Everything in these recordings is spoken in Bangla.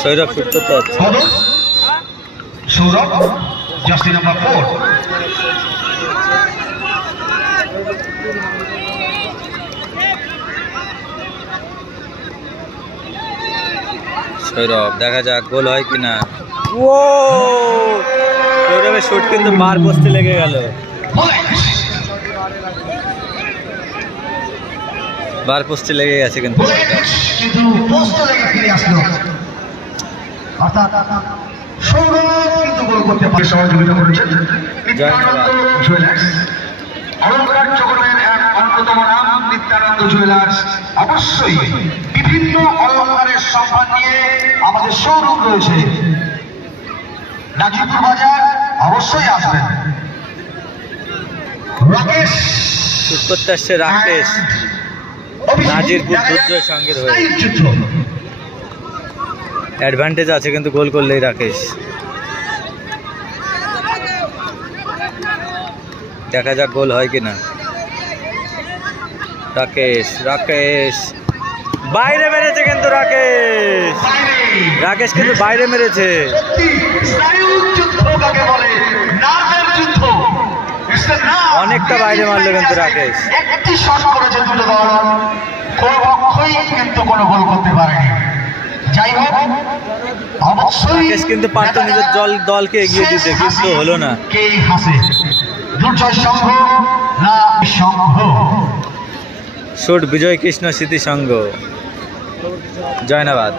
সৌরভ শুট করতে যাচ্ছে সৌরভ নাম্বার ফোর। সৌরভ দেখা যাক গোল হয় কিনা। ও সৌরভের শুট কিন্তু বার পোস্টে লেগে গেল। বার পোস্টে লেগে গেছে কিন্তু কিন্তু পোস্ট লেগে ফিরে আসলো অর্থাৎ সৌরভ কিন্তু গোল করতে পারে। সহযোগিতা করেছেন জুয়েলার্স। অলঙ্কার জগতের এক অন্যতম নাম নিত্যানন্দ জুয়েলার্স। অবশ্যই বিভিন্ন অলঙ্কারের সম্মান নিয়ে আমাদের শোরুম রয়েছে। নাজিপুর বাজার অবশ্যই আসবেন। রাকেশ করতে আসছে রাকেশ নাজিরপুর। স্নায়ুর যুদ্ধ অ্যাডভান্টেজ আছে কিন্তু গোল করলেই রাকেশ। দেখা যাক গোল হয় কিনা। রাকেশ রাকেশ। বাইরে মেরেছে কিন্তু রাকেশ। রাকেশ কিন্তু বাইরে মেরেছে. অনেকটা বাইরে মারলো কিন্তু রাকেশ। একটি শট করেছে দুটো দল। কোন পক্ষই কিন্তু কোনো গোল করতে পারেনি। যাই হোক অবশ্যই কিন্তু পারতো নিজের জল দলকে এগিয়ে দিতে কিন্তু হলো না। কে হাসে? দুর্জয় সংঘ না সংঘ শুট বিজয় কৃষ্ণ স্মৃতি সংঘ। জয়নাবাদ।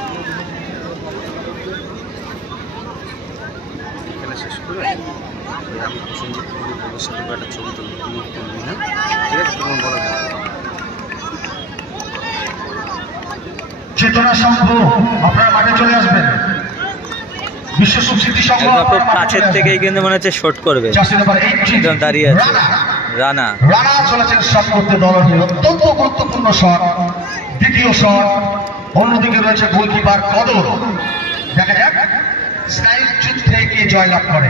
ছবি তুলবি ঠিক আছে? তোমার বলা। চেতনা সংঘ আপনারা মাঠে চলে আসবেন। বিশ্ব সুস্মৃতি সংঘ খুব কাছের থেকেই কিন্তু মনে হচ্ছে শট করবে। জার্সি নাম্বার 18 একদম দাঁড়িয়ে আছে। রানা। রানা। চলেছেন শট করতে। দলের অত্যন্ত গুরুত্বপূর্ণ শট দ্বিতীয় শট অন্যদিকে রয়েছে গোলকিপার কদর। দেখা যাক স্নায়ুর যুদ্ধে কে জয়লাভ করে।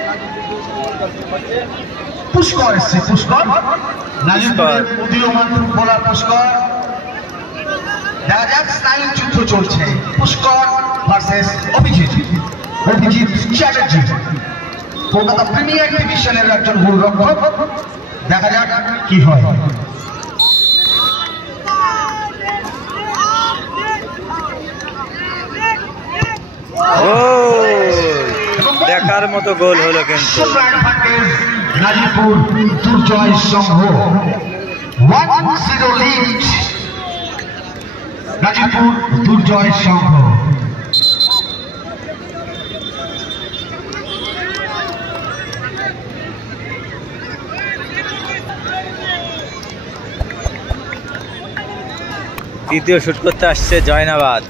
পুষ্কর এসছে পুষ্কর। নাজিরপুরের উদীয়মান ফুটবলার পুষ্কর। দেখা যাক স্নায়ু যুদ্ধ চলছে। পুষ্কর ভার্সেস অভিজিৎ। অভিজিৎ চ্যাটার্জি। কলকাতা প্রিমিয়ার ডিভিশনের একজন গোলরক্ষক। দেখা যাক কি হয়। ও! দেখার মতো গোল হলো কিন্তু। দুর্জয় সংঘ। তৃতীয় শুট করতে আসছে জয়নাবাদ।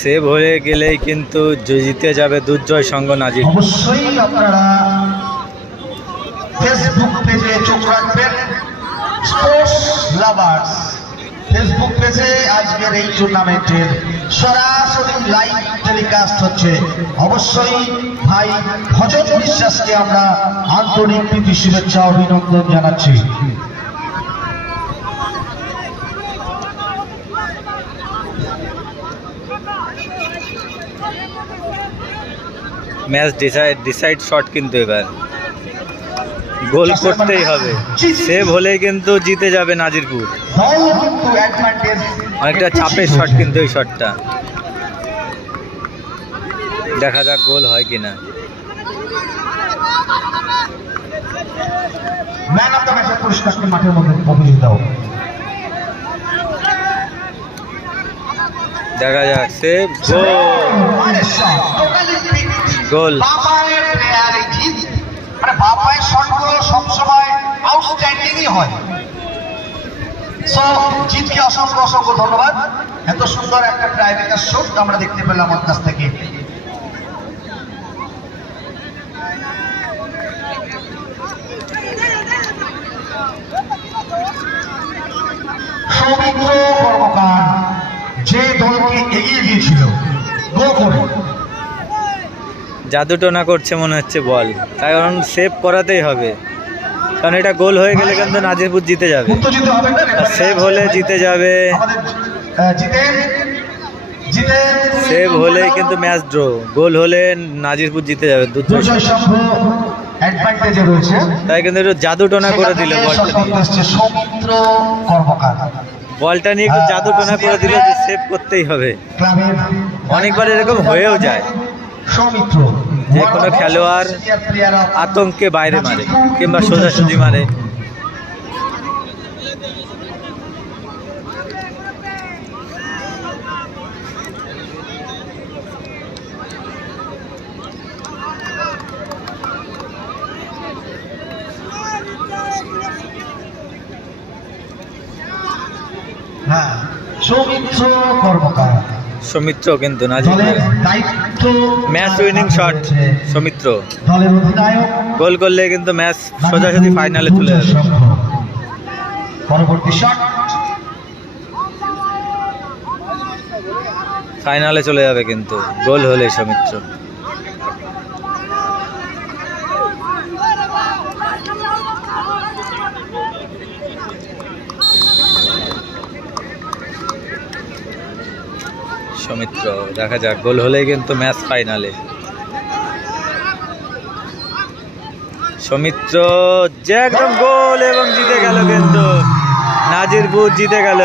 সেভ হয়ে গেলেই কিন্তু জিতে যাবে দুর্জয় সংঘ নাজির। অবশ্যই আপনারা ফেসবুক পেজে চোখ রাখবেন। স্পোর্টস লাভার্স ফেসবুক পেজে আজকের এই টুর্নামেন্টের সরাসরি লাইভ টেলিকাস্ট হচ্ছে। অবশ্যই ভাই ভজন বিশ্বাসকে আমরা আন্তরিক প্রীতি, শুভেচ্ছা, অভিনন্দন জানাচ্ছি। ম্যাচ ডিসাইড ডিসাইড শট কিন্তু এবার। গোল করতেই হবে। সেভ হলেই কিন্তু জিতে যাবে নাজিরপুর। অনেকটা চাপের শট কিন্তু এই শটটা দেখা যাক গোল হয় কিনা। ম্যান অফ দ্য ম্যাচের পুরস্কারটি মাঠের মধ্যে অভিযোগ দেখা যাক সেভ গোল গোল। মানে সবসময় আউটস্ট্যান্ডিংই হয়। সো জিতকে অসংখ্য অসংখ্য ধন্যবাদ। এত সুন্দর একটা শট আমরা দেখতে পেলাম ওর কাছ থেকে সৌমিত্র কর্মকার যে দলকে এগিয়ে দিয়েছিল গোল করে জাদু টোনা করছে মনে হচ্ছে বল। কারণ সেভ করাতেই হবে। কারণ এটা গোল হয়ে গেলে কিন্তু নাজিরপুর জিতে যাবে। সেভ হলে জিতে যাবে। সেভ হলেই কিন্তু ম্যাচ ড্র গোল হলে নাজিরপুর জিতে যাবে রয়েছে। তাই কিন্তু একটু জাদু টোনা করে দিল বলটা বলটা নিয়ে একটু জাদু টোনা করে দিল যে সেভ করতেই হবে। অনেকবার এরকম হয়েও যায়। সৌমিত্র। যে কোনো খেলোয়াড় আতঙ্কে বাইরে মারে কিংবা সোজাসুজি মারে। হ্যাঁ সৌমিত্র কর্মকার। সৌমিত্র কিন্তু match winning shot Soumitra. Goal করলে কিন্তু ম্যাচ সোজাসুজি ফাইনালে চলে যাবে পরবর্তী শট ফাইনালে চলে যাবে কিন্তু। গোল হলে সৌমিত্র। সৌমিত্র। দেখা যাক, গোল হলেই কিন্তু ম্যাচ ফাইনালে। সৌমিত্র, যে একদম গোল এবং জিতে গেল কিন্তু। নাজিরপুর জিতে গেল।